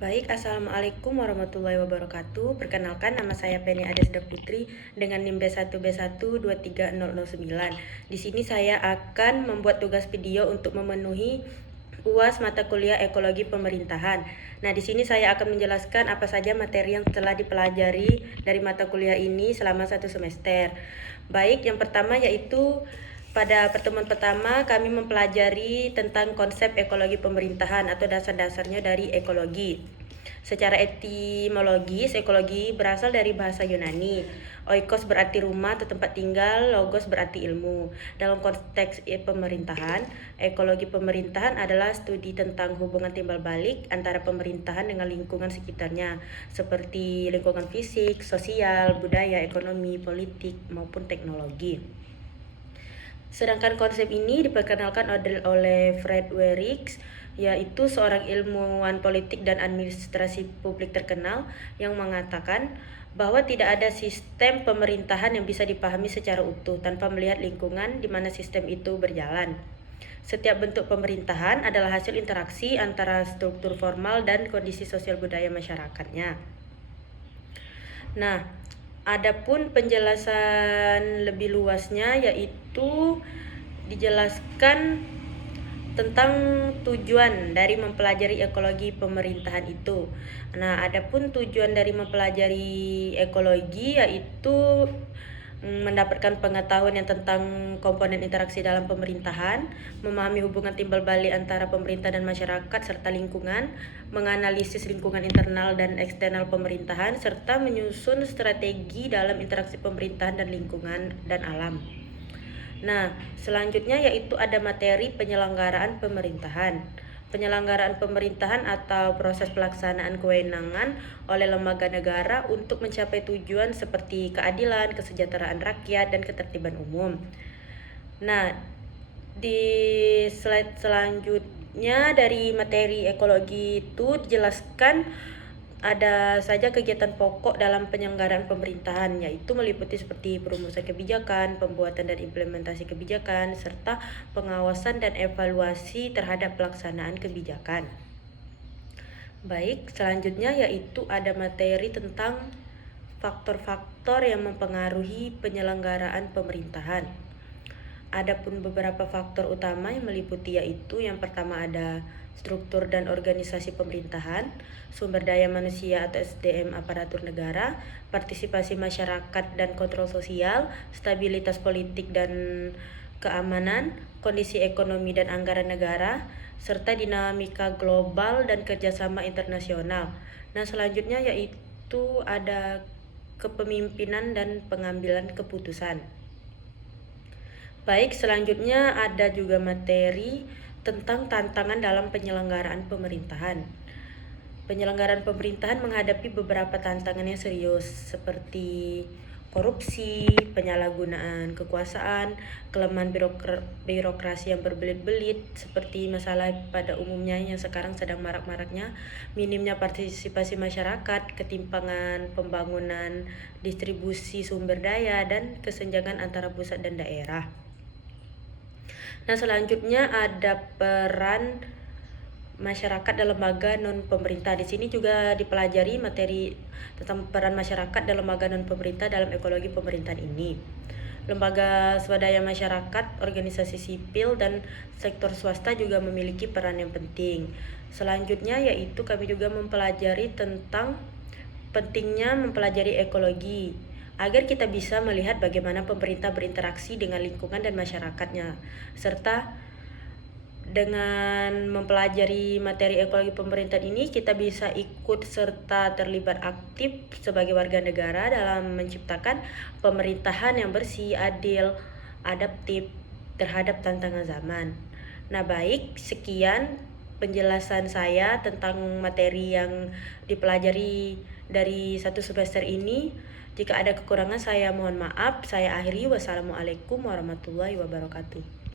Baik, Assalamualaikum warahmatullahi wabarakatuh. Perkenalkan, nama saya Penny Adesda Putri dengan NIM B1B1230009. Di sini saya akan membuat tugas video untuk memenuhi UAS mata kuliah Ekologi Pemerintahan. Nah, di sini saya akan menjelaskan apa saja materi yang telah dipelajari dari mata kuliah ini selama 1 semester. Baik, yang pertama yaitu pada pertemuan pertama kami mempelajari tentang konsep ekologi pemerintahan atau dasar-dasarnya dari ekologi. Secara etimologis, ekologi berasal dari bahasa Yunani. Oikos berarti rumah atau tempat tinggal, logos berarti ilmu. Dalam konteks pemerintahan, ekologi pemerintahan adalah studi tentang hubungan timbal balik antara pemerintahan dengan lingkungan sekitarnya, seperti lingkungan fisik, sosial, budaya, ekonomi, politik, maupun teknologi. Sedangkan konsep ini diperkenalkan oleh Fred Wericks, yaitu seorang ilmuwan politik dan administrasi publik terkenal yang mengatakan bahwa tidak ada sistem pemerintahan yang bisa dipahami secara utuh tanpa melihat lingkungan di mana sistem itu berjalan. Setiap bentuk pemerintahan adalah hasil interaksi antara struktur formal dan kondisi sosial budaya masyarakatnya. Nah, adapun penjelasan lebih luasnya yaitu dijelaskan tentang tujuan dari mempelajari ekologi pemerintahan itu. Nah, adapun tujuan dari mempelajari ekologi yaitu mendapatkan pengetahuan yang tentang komponen interaksi dalam pemerintahan, memahami hubungan timbal balik antara pemerintah dan masyarakat serta lingkungan, menganalisis lingkungan internal dan eksternal pemerintahan, serta menyusun strategi dalam interaksi pemerintahan dan lingkungan dan alam. Nah, selanjutnya yaitu ada materi penyelenggaraan pemerintahan. Penyelenggaraan pemerintahan atau proses pelaksanaan kewenangan oleh lembaga negara untuk mencapai tujuan seperti keadilan, kesejahteraan rakyat, dan ketertiban umum. Nah, di slide selanjutnya dari materi ekologi itu dijelaskan ada saja kegiatan pokok dalam penyelenggaraan pemerintahan, yaitu meliputi seperti perumusan kebijakan, pembuatan dan implementasi kebijakan, serta pengawasan dan evaluasi terhadap pelaksanaan kebijakan. Baik, selanjutnya yaitu ada materi tentang faktor-faktor yang mempengaruhi penyelenggaraan pemerintahan. Adapun beberapa faktor utama yang meliputi yaitu yang pertama ada struktur dan organisasi pemerintahan, sumber daya manusia atau SDM aparatur negara, partisipasi masyarakat dan kontrol sosial, stabilitas politik dan keamanan, kondisi ekonomi dan anggaran negara, serta dinamika global dan kerjasama internasional. Nah, selanjutnya yaitu ada kepemimpinan dan pengambilan keputusan. Baik, selanjutnya ada juga materi tentang tantangan dalam penyelenggaraan pemerintahan. Penyelenggaraan pemerintahan menghadapi beberapa tantangan yang serius seperti korupsi, penyalahgunaan kekuasaan, kelemahan birokrasi yang berbelit-belit seperti masalah pada umumnya yang sekarang sedang marak-maraknya, minimnya partisipasi masyarakat, ketimpangan pembangunan, distribusi sumber daya, dan kesenjangan antara pusat dan daerah. Nah, selanjutnya ada peran masyarakat dan lembaga non pemerintah. Di sini juga dipelajari materi tentang peran masyarakat dan lembaga non pemerintah dalam ekologi pemerintahan ini. Lembaga swadaya masyarakat, organisasi sipil, dan sektor swasta juga memiliki peran yang penting. Selanjutnya yaitu kami juga mempelajari tentang pentingnya mempelajari ekologi agar kita bisa melihat bagaimana pemerintah berinteraksi dengan lingkungan dan masyarakatnya, serta dengan mempelajari materi ekologi pemerintahan ini kita bisa ikut serta terlibat aktif sebagai warga negara dalam menciptakan pemerintahan yang bersih, adil, adaptif terhadap tantangan zaman. Nah, baik, sekian penjelasan saya tentang materi yang dipelajari dari 1 semester ini. Jika ada kekurangan saya mohon maaf. Saya akhiri. Wassalamualaikum warahmatullahi wabarakatuh.